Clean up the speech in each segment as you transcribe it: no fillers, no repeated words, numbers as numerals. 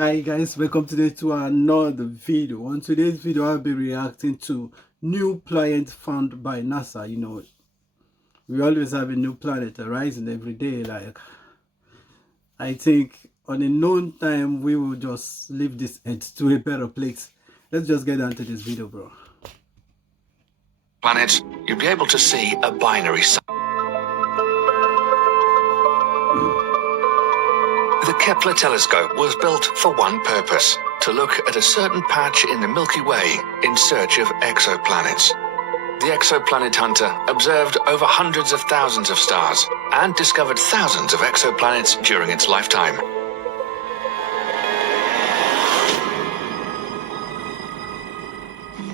Hi guys, welcome today to another video. On today's video, I'll be reacting to new planet found by NASA. We always have a new planet arising every day. Like, I think on a known time, we will just leave this Earth to a better place. Let's just get down to this video, bro. Planets, you'll be able to see a binary sun. The Kepler telescope was built for one purpose: to look at a certain patch in the Milky Way in search of exoplanets. The exoplanet hunter observed over hundreds of thousands of stars and discovered thousands of exoplanets during its lifetime.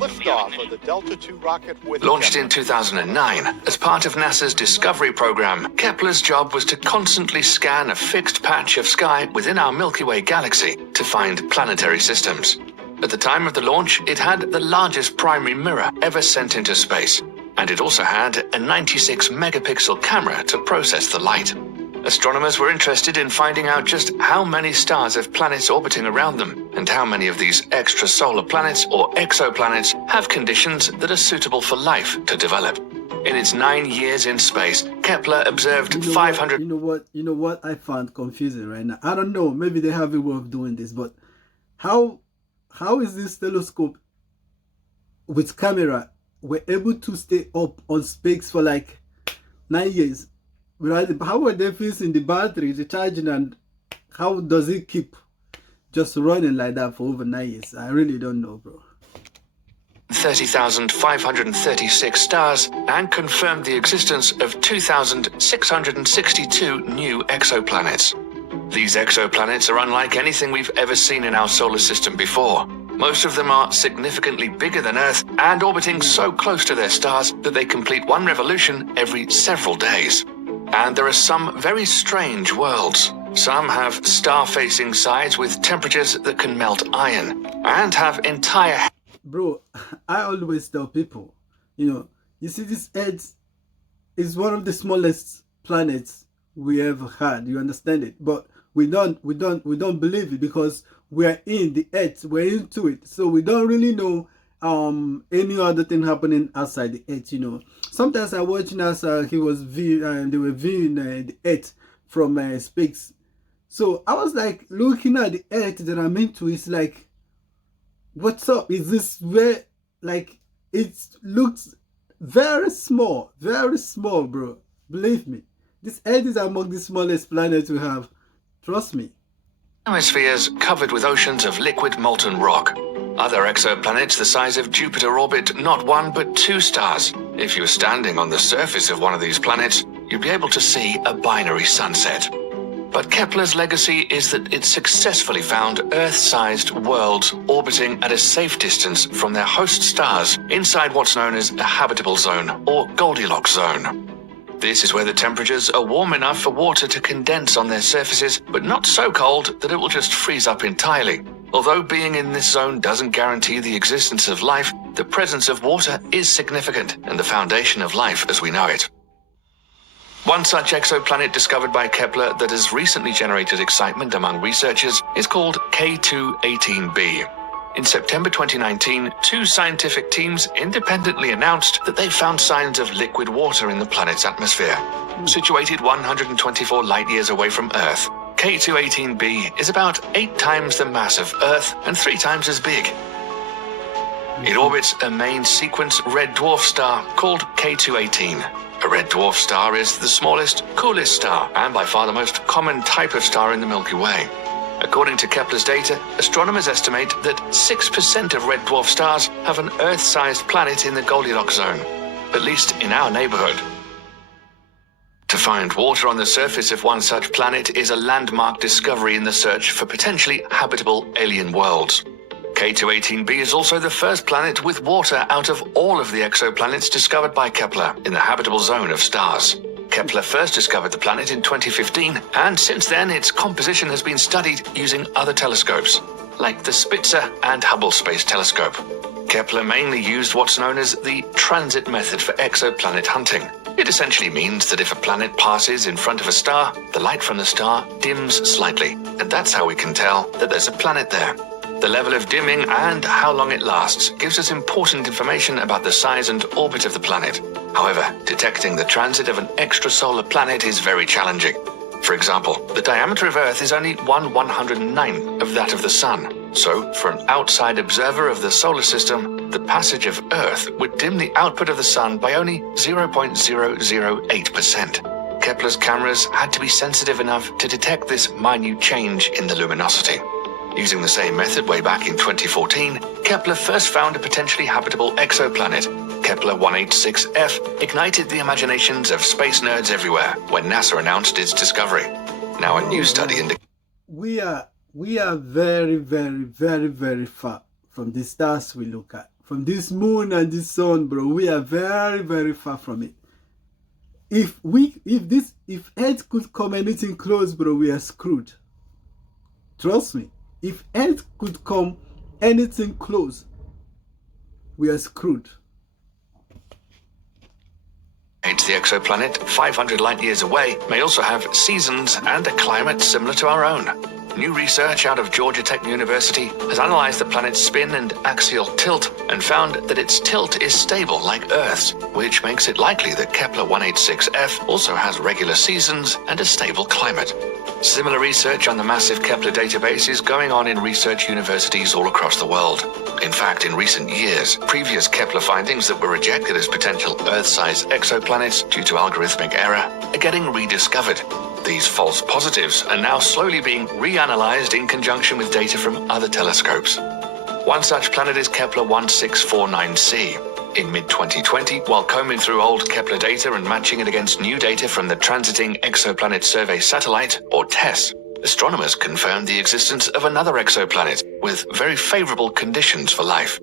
Liftoff of the Delta II rocket with Launched in 2009 as part of NASA's Discovery program, Kepler's job was to constantly scan a fixed patch of sky within our Milky Way galaxy to find planetary systems. At the time of the launch, it had the largest primary mirror ever sent into space, and it also had a 96 megapixel camera to process the light. Astronomers were interested in finding out just how many stars have planets orbiting around them, and how many of these extrasolar planets or exoplanets have conditions that are suitable for life to develop. In its 9 years in space, Kepler observed 500... You know what I found confusing right now? I don't know, maybe they have a way of doing this, but how is this telescope with camera were able to stay up on space for like 9 years? How are they fixing the battery, the charging, and how does it keep just running like that for over 9 years? I really don't know, bro. 30,536 stars and confirmed the existence of 2,662 new exoplanets. These exoplanets are unlike anything we've ever seen in our solar system before. Most of them are significantly bigger than Earth and orbiting so close to their stars that they complete one revolution every several days. And there are some very strange worlds. Some have star-facing sides with temperatures that can melt iron, and have entire... Bro, I always tell people, you see, this Earth is one of the smallest planets we ever had. You understand it? But we don't believe it because we are in the Earth, we're into it, so we don't really know any other thing happening outside the Earth. Sometimes I watch NASA, they were viewing the Earth from space. So I was like looking at the Earth that I'm into. It's like, what's up? Is this where, like, it looks very small, bro. Believe me, this Earth is among the smallest planets we have. Trust me. Hemispheres covered with oceans of liquid molten rock. Other exoplanets the size of Jupiter orbit not one but two stars. If you were standing on the surface of one of these planets, you'd be able to see a binary sunset. But Kepler's legacy is that it successfully found Earth-sized worlds orbiting at a safe distance from their host stars inside what's known as a habitable zone or Goldilocks zone. This is where the temperatures are warm enough for water to condense on their surfaces, but not so cold that it will just freeze up entirely. Although being in this zone doesn't guarantee the existence of life, the presence of water is significant and the foundation of life as we know it. One such exoplanet discovered by Kepler that has recently generated excitement among researchers is called K2-18b. In September 2019, two scientific teams independently announced that they found signs of liquid water in the planet's atmosphere. Situated 124 light-years away from Earth, K2-18b is about 8 times the mass of Earth and 3 times as big. It orbits a main sequence red dwarf star called K2-18. A red dwarf star is the smallest, coolest star and by far the most common type of star in the Milky Way. According to Kepler's data, astronomers estimate that 6% of red dwarf stars have an Earth-sized planet in the Goldilocks zone, at least in our neighborhood. To find water on the surface of one such planet is a landmark discovery in the search for potentially habitable alien worlds. K2-18b is also the first planet with water out of all of the exoplanets discovered by Kepler in the habitable zone of stars. Kepler first discovered the planet in 2015, and since then its composition has been studied using other telescopes, like the Spitzer and Hubble Space Telescope. Kepler mainly used what's known as the transit method for exoplanet hunting. It essentially means that if a planet passes in front of a star, the light from the star dims slightly, and that's how we can tell that there's a planet there. The level of dimming and how long it lasts gives us important information about the size and orbit of the planet. However, detecting the transit of an extrasolar planet is very challenging. For example, the diameter of Earth is only 1/109 of that of the Sun. So, for an outside observer of the solar system, the passage of Earth would dim the output of the Sun by only 0.008%. Kepler's cameras had to be sensitive enough to detect this minute change in the luminosity. Using the same method way back in 2014, Kepler first found a potentially habitable exoplanet. Kepler 186f ignited the imaginations of space nerds everywhere when NASA announced its discovery. Now a new study indicates we are very, very, very, very far from the stars we look at. From this moon and this sun, bro, we are very, very far from it. If Earth could come anything close, bro, we are screwed. Trust me. If Earth could come anything close, we are screwed. the exoplanet, 500 light-years away, may also have seasons and a climate similar to our own. New research out of Georgia Tech University has analyzed the planet's spin and axial tilt and found that its tilt is stable like Earth's, which makes it likely that Kepler 186f also has regular seasons and a stable climate. Similar research on the massive Kepler database is going on in research universities all across the world. In fact, in recent years, previous Kepler findings that were rejected as potential Earth-sized exoplanets due to algorithmic error are getting rediscovered. These false positives are now slowly being reanalyzed in conjunction with data from other telescopes. One such planet is Kepler 1649c. In mid-2020, while combing through old Kepler data and matching it against new data from the Transiting Exoplanet Survey Satellite, or TESS, astronomers confirmed the existence of another exoplanet with very favorable conditions for life.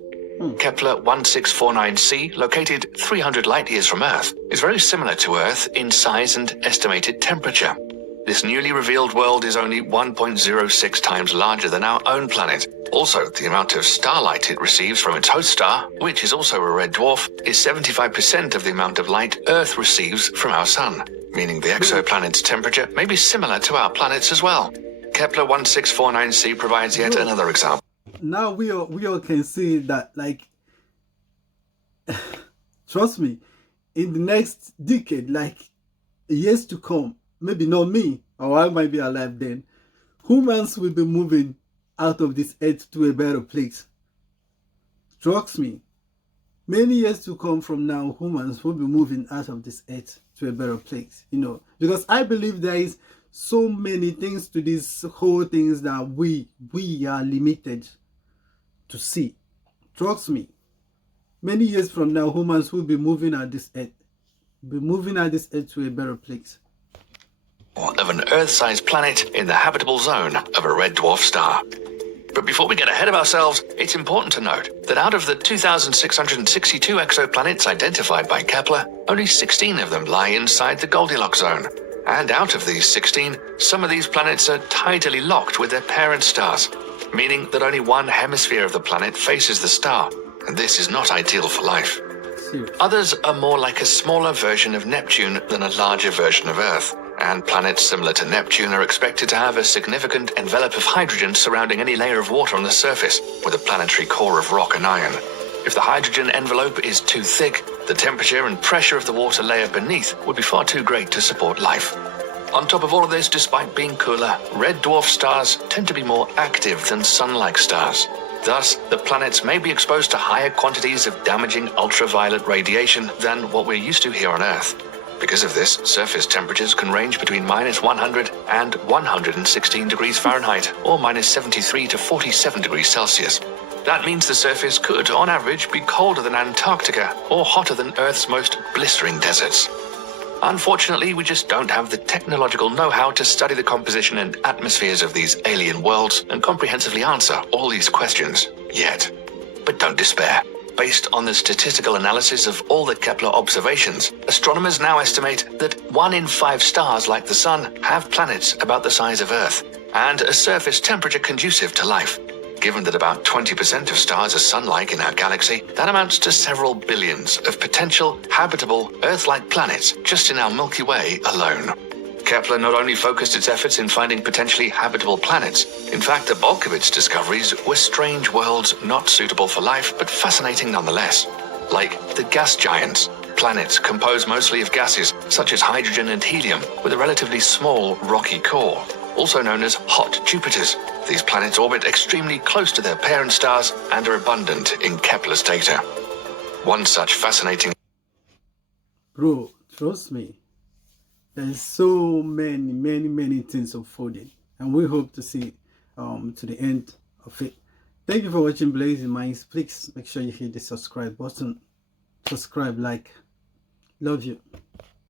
Kepler 1649c, located 300 light-years from Earth, is very similar to Earth in size and estimated temperature. This newly revealed world is only 1.06 times larger than our own planet. Also, the amount of starlight it receives from its host star, which is also a red dwarf, is 75% of the amount of light Earth receives from our Sun, meaning the exoplanet's temperature may be similar to our planet's as well. Kepler 1649c provides yet another example. Now we all can see that, like, trust me, in the next decade, like years to come, maybe not me, or I might be alive then, humans will be moving out of this earth to a better place. Trust me, many years to come from now, humans will be moving out of this earth to a better place, you know, because I believe there is so many things to these whole things that we are limited to see. Trust me, many years from now, humans will be moving out this earth, to a better place. Of an Earth-sized planet in the habitable zone of a red dwarf star. But before we get ahead of ourselves, it's important to note that out of the 2,662 exoplanets identified by Kepler, only 16 of them lie inside the Goldilocks zone. And out of these 16, some of these planets are tidally locked with their parent stars, meaning that only one hemisphere of the planet faces the star, and this is not ideal for life. Others are more like a smaller version of Neptune than a larger version of Earth, and planets similar to Neptune are expected to have a significant envelope of hydrogen surrounding any layer of water on the surface, with a planetary core of rock and iron. If the hydrogen envelope is too thick, the temperature and pressure of the water layer beneath would be far too great to support life. On top of all of this, despite being cooler, red dwarf stars tend to be more active than sun-like stars. Thus, the planets may be exposed to higher quantities of damaging ultraviolet radiation than what we're used to here on Earth. Because of this, surface temperatures can range between -100 and 116 degrees Fahrenheit, or -73 to 47 degrees Celsius. That means the surface could, on average, be colder than Antarctica or hotter than Earth's most blistering deserts. Unfortunately, we just don't have the technological know-how to study the composition and atmospheres of these alien worlds and comprehensively answer all these questions yet. But don't despair. Based on the statistical analysis of all the Kepler observations, astronomers now estimate that 1 in 5 stars like the Sun have planets about the size of Earth and a surface temperature conducive to life. Given that about 20% of stars are sun-like in our galaxy, that amounts to several billions of potential habitable Earth-like planets just in our Milky Way alone. Kepler not only focused its efforts in finding potentially habitable planets, in fact the bulk of its discoveries were strange worlds not suitable for life but fascinating nonetheless. Like the gas giants, planets composed mostly of gases such as hydrogen and helium with a relatively small rocky core, also known as hot Jupiters. These planets orbit extremely close to their parent stars and are abundant in Kepler's data. One such fascinating... Bro, trust me, there's so many things unfolding, and we hope to see to the end of it. Thank you for watching Blazing Minds. Please make sure you hit the subscribe button. Subscribe, like. Love you.